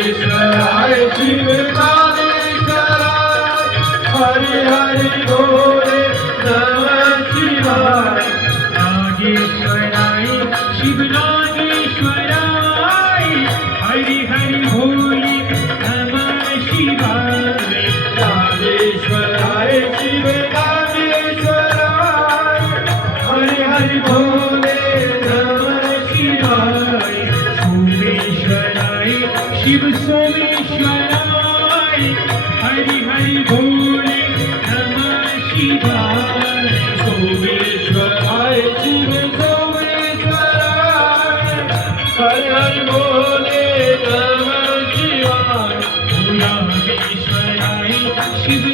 नागेश्वराय शिव नागेश्वराय हरि हरि बोले नमः शिवाय नागेश्वराय शिव नागेश्वराय हरि हरि भोले नमः शिवाय नागेश्वराय शिव नागेश्वराय हरि हरि भोले नमः शिवाय सोमेश्वराय शिव सोमेश्वराय हरि हरि भोले नमः शिवाय सोमेश्वराय शिव सोमेश्वराय हरि हरि बोले नमः शिवाय नागेश्वराय शिव